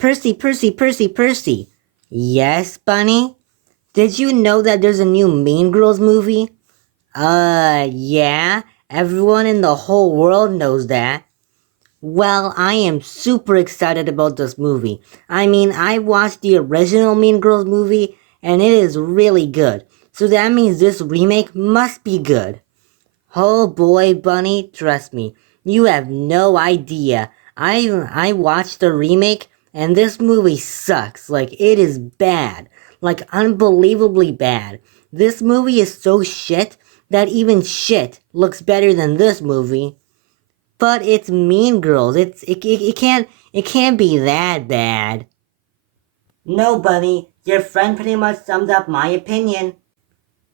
Percy. Yes, Bunny? Did you know that there's a new Mean Girls movie? Yeah. Everyone in the whole world knows that. Well, I am super excited about this movie. I mean, I watched the original Mean Girls movie, and it is really good. So that means this remake must be good. Oh boy, Bunny, trust me, you have no idea. I watched the remake and this movie sucks. Like it is bad. Like unbelievably bad. This movie is so shit that even shit looks better than this movie. But it's Mean Girls. It can't be that bad. No, Bunny, your friend pretty much summed up my opinion.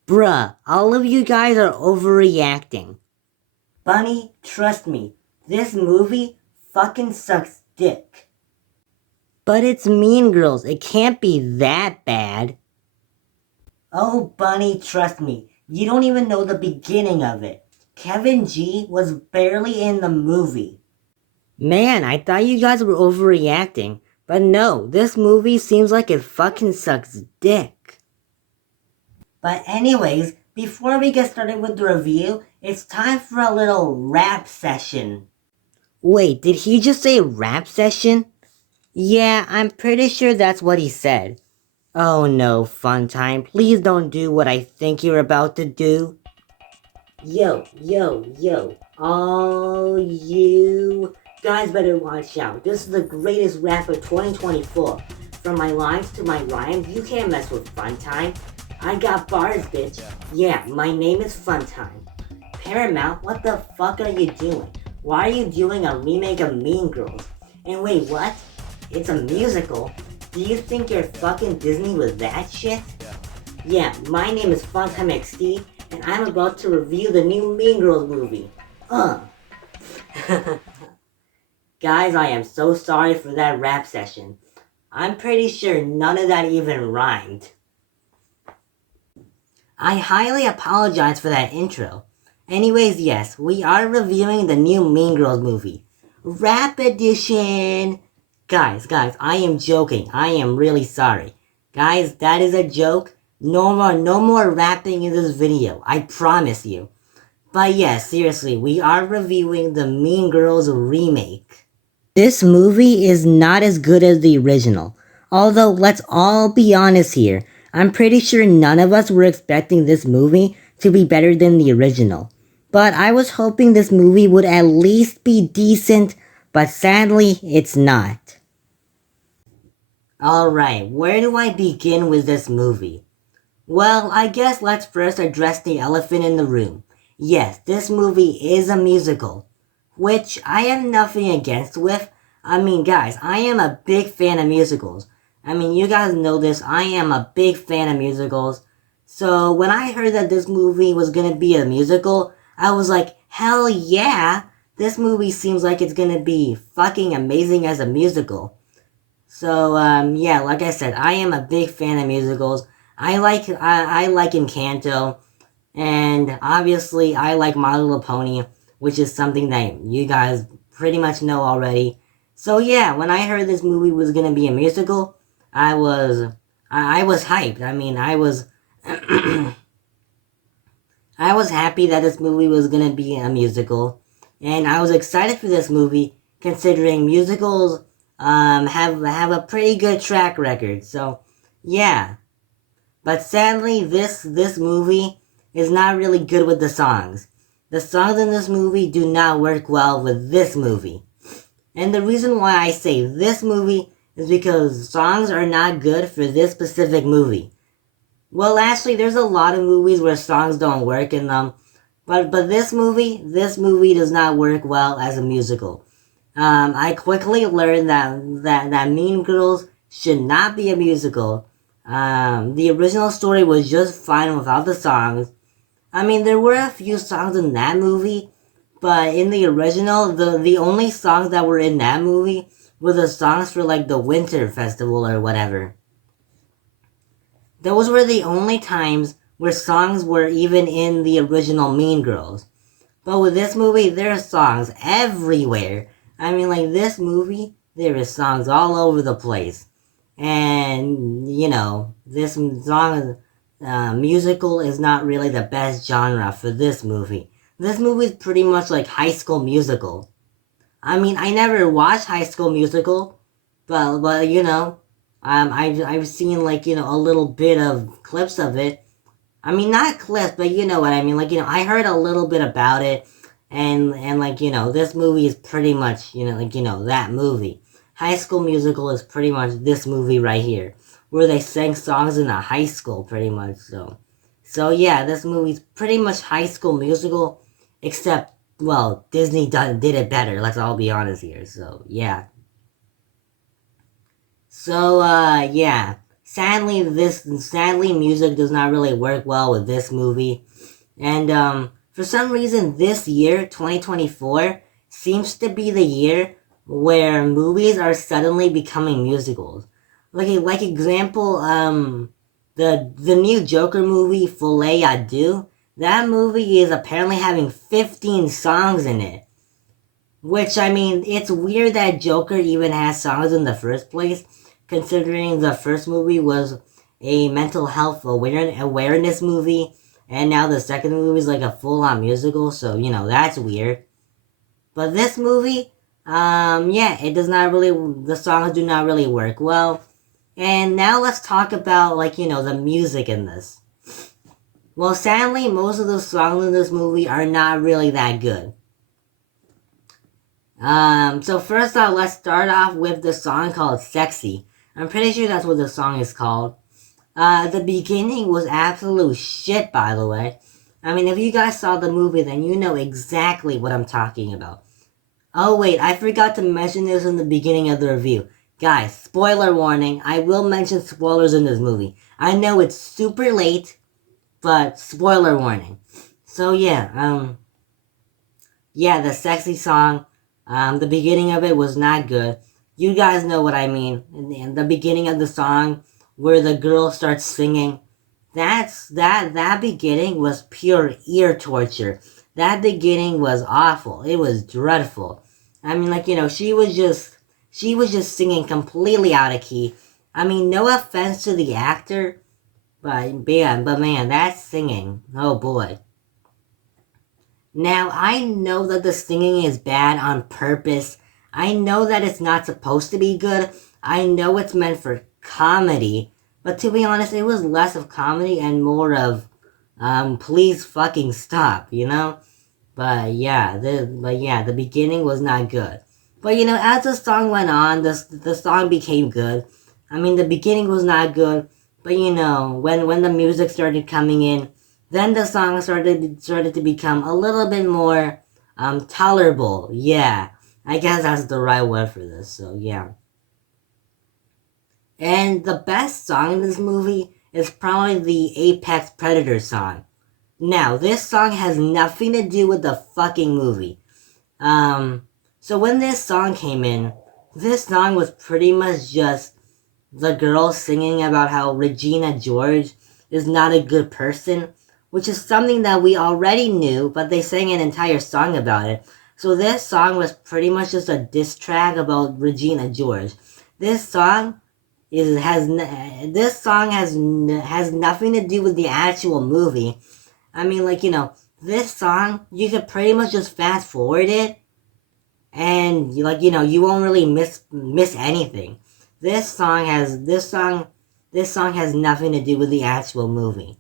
Bruh, all of you guys are overreacting. Bunny, trust me, this movie fucking sucks dick. But it's Mean Girls, it can't be that bad. Oh, Bunny, trust me, you don't even know the beginning of it. Kevin G was barely in the movie. Man, I thought you guys were overreacting. But no, this movie seems like it fucking sucks dick. But anyways, before we get started with the review, it's time for a little rap session. Wait, did he just say rap session? Yeah, I'm pretty sure that's what he said. Oh no, Funtime, please don't do what I think you're about to do. Yo, all you guys better watch out. This is the greatest rap of 2024. From my lines to my rhymes, you can't mess with Funtime. I got bars, bitch. Yeah, my name is Funtime. Paramount, what the fuck are you doing? Why are you doing a remake of Mean Girls? And wait, what? It's a musical? Do you think you're fucking Disney with that shit? Yeah, my name is Funtime XD, and I'm about to review the new Mean Girls movie. Guys, I am so sorry for that rap session. I'm pretty sure none of that even rhymed. I highly apologize for that intro. Anyways, yes, we are reviewing the new Mean Girls movie. Rap edition! Guys, I am joking. I am really sorry. Guys, that is a joke. No more rapping in this video. I promise you. But yes, seriously, we are reviewing the Mean Girls remake. This movie is not as good as the original. Although, let's all be honest here. I'm pretty sure none of us were expecting this movie to be better than the original. But I was hoping this movie would at least be decent, but sadly, it's not. Alright, where do I begin with this movie? Well, I guess let's first address the elephant in the room. Yes, this movie is a musical, which I have nothing against with. I mean, guys, I am a big fan of musicals. I mean, you guys know this, I am a big fan of musicals. So when I heard that this movie was gonna be a musical, I was like, hell yeah! This movie seems like it's gonna be fucking amazing as a musical. So, yeah, like I said, I am a big fan of musicals. I like Encanto, and obviously I like My Little Pony, which is something that you guys pretty much know already. So yeah, when I heard this movie was gonna be a musical, I was hyped. I mean, I was I was happy that this movie was gonna be a musical, and I was excited for this movie considering musicals have a pretty good track record. So yeah. But sadly, this movie is not really good with the songs. The songs in this movie do not work well with this movie. And the reason why I say this movie is because songs are not good for this specific movie. Well, actually, there's a lot of movies where songs don't work in them. But this movie does not work well as a musical. I quickly learned that Mean Girls should not be a musical. The original story was just fine without the songs. I mean, there were a few songs in that movie, but in the original, the only songs that were in that movie were the songs for like the Winter Festival or whatever. Those were the only times where songs were even in the original Mean Girls. But with this movie, there are songs everywhere. I mean, like, this movie there is songs all over the place. And, this song, musical is not really the best genre for this movie. This movie is pretty much like High School Musical. I mean, I never watched High School Musical, but I've seen like a little bit of clips of it. I mean, not clips, but you know what I mean. Like I heard a little bit about it, and like this movie is pretty much that movie. High School Musical is pretty much this movie right here, where they sang songs in a high school, pretty much. So yeah, this movie's pretty much High School Musical, except well, Disney did it better. Let's all be honest here. So yeah. So yeah. Sadly music does not really work well with this movie. And for some reason this year, 2024, seems to be the year where movies are suddenly becoming musicals. Like example, the new Joker movie, Folie à Deux, that movie is apparently having 15 songs in it. Which, I mean, it's weird that Joker even has songs in the first place, considering the first movie was a mental health awareness movie, and now the second movie is like a full-on musical, so, that's weird. But this movie, yeah, the songs do not really work well. And now let's talk about, like, the music in this. Well, sadly, most of the songs in this movie are not really that good. So first off, let's start off with the song called Sexy. I'm pretty sure that's what the song is called. The beginning was absolute shit, by the way. I mean, if you guys saw the movie, then you know exactly what I'm talking about. Oh wait, I forgot to mention this in the beginning of the review. Guys, spoiler warning, I will mention spoilers in this movie. I know it's super late, but spoiler warning. So yeah, the sexy song, the beginning of it was not good. You guys know what I mean. In the beginning of the song, where the girl starts singing, that beginning was pure ear torture. That beginning was awful. It was dreadful. I mean, like she was just singing completely out of key. I mean, no offense to the actor, but man, that singing, oh boy. Now, I know that the singing is bad on purpose. I know that it's not supposed to be good. I know it's meant for comedy. But to be honest, it was less of comedy and more of, please fucking stop, But yeah, the beginning was not good. But as the song went on, the song became good. I mean, the beginning was not good, but when the music started coming in, then the song started to become a little bit more tolerable. Yeah, I guess that's the right word for this. So yeah. And the best song in this movie is probably the Apex Predator song. Now, this song has nothing to do with the fucking movie. So when this song came in, this song was pretty much just the girl singing about how Regina George is not a good person, which is something that we already knew, but they sang an entire song about it. So this song was pretty much just a diss track about Regina George. This song has nothing to do with the actual movie. I mean, this song, you could pretty much just fast forward it, and you won't really miss anything. This song has nothing to do with the actual movie.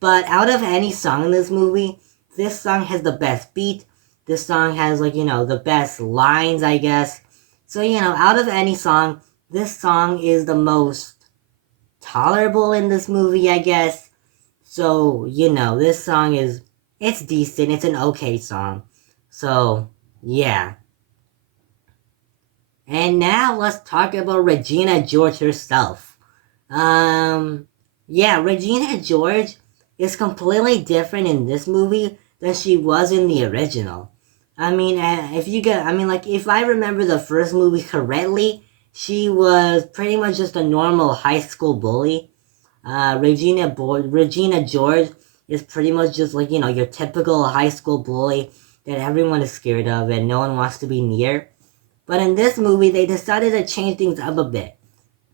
But out of any song in this movie, this song has the best beat. This song has the best lines, I guess. So out of any song, this song is the most tolerable in this movie, I guess. So this song it's decent. It's an okay song. So yeah. And now let's talk about Regina George herself. Yeah, Regina George is completely different in this movie than she was in the original. I mean, if I remember the first movie correctly, she was pretty much just a normal high school bully. Regina George is pretty much just your typical high school bully that everyone is scared of and no one wants to be near. But in this movie, they decided to change things up a bit.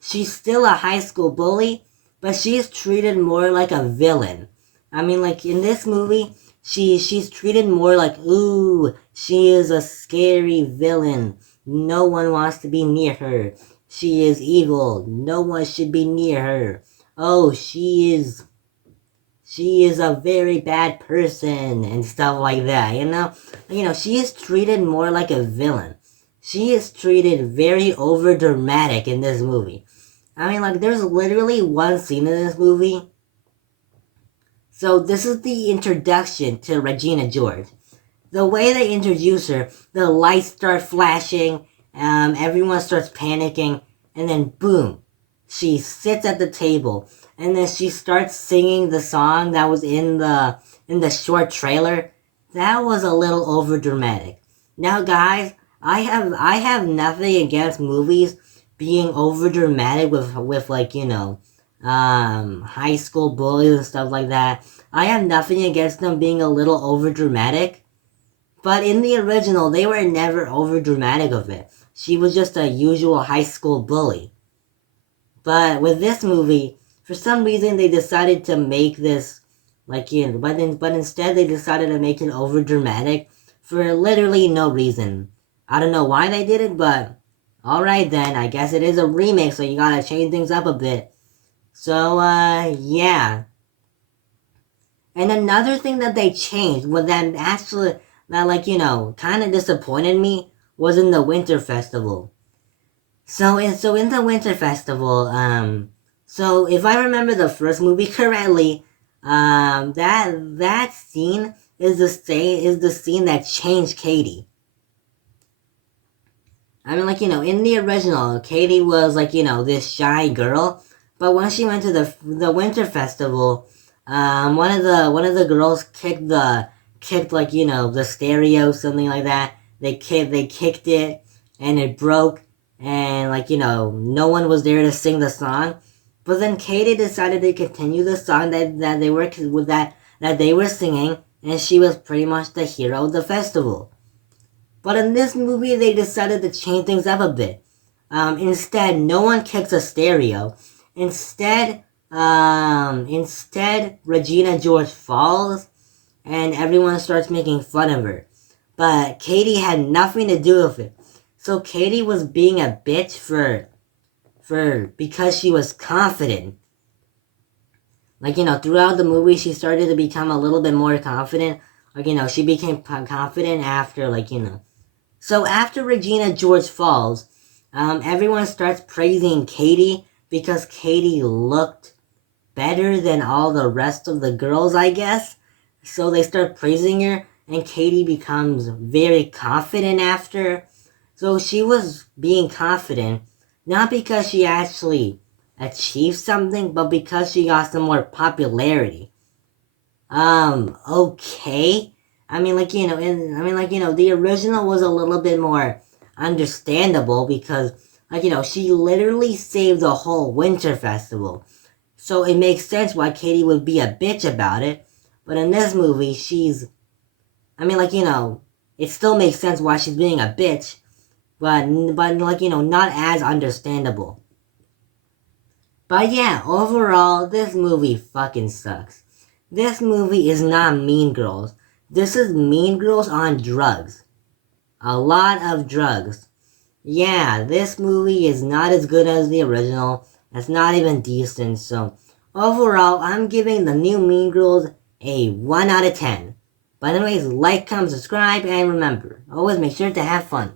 She's still a high school bully, but she's treated more like a villain. I mean, like in this movie, she's treated more like, ooh, she is a scary villain. No one wants to be near her. She is evil. No one should be near her. Oh, she is a very bad person and stuff like that, you know? She is treated more like a villain. She is treated very over dramatic in this movie. I mean, like, there's literally one scene in this movie. So, this is the introduction to Regina George. The way they introduce her, the lights start flashing, everyone starts panicking, and then boom, she sits at the table, and then she starts singing the song that was in the short trailer. That was a little over dramatic. Now, guys, I have nothing against movies being over dramatic with like high school bullies and stuff like that. I have nothing against them being a little over dramatic, but in the original they were never over dramatic of it. She was just a usual high school bully. But with this movie, for some reason they decided to make this but instead they decided to make it over dramatic for literally no reason. I don't know why they did it, but alright then, I guess it is a remake, so you gotta change things up a bit. So, yeah. And another thing that they changed, kind of disappointed me, was in the Winter Festival. So in the Winter Festival, so if I remember the first movie correctly, that scene is the scene that changed Katie. I mean, in the original, Katie was this shy girl, but when she went to the Winter Festival, one of the girls kicked the stereo, something like that. They kicked it, and it broke, and no one was there to sing the song. But then Katie decided to continue the song that they were singing, and she was pretty much the hero of the festival. But in this movie, they decided to change things up a bit. Instead, no one kicks a stereo. Instead, Regina George falls, and everyone starts making fun of her. But Katie had nothing to do with it. So Katie was being a bitch because she was confident. Throughout the movie, she started to become a little bit more confident. She became confident after, So after Regina George falls, everyone starts praising Katie because Katie looked better than all the rest of the girls, I guess. So they start praising her, and Katie becomes very confident after. So she was being confident, not because she actually achieved something, but because she got some more popularity. Okay. The original was a little bit more understandable because, she literally saved the whole Winter Festival. So it makes sense why Katie would be a bitch about it. But in this movie, it still makes sense why she's being a bitch, but not as understandable. But yeah, overall, this movie fucking sucks. This movie is not Mean Girls. This is Mean Girls on drugs. A lot of drugs. Yeah, this movie is not as good as the original. It's not even decent, so overall, I'm giving the new Mean Girls a 1 out of 10. But anyways, like, comment, subscribe, and remember, always make sure to have fun.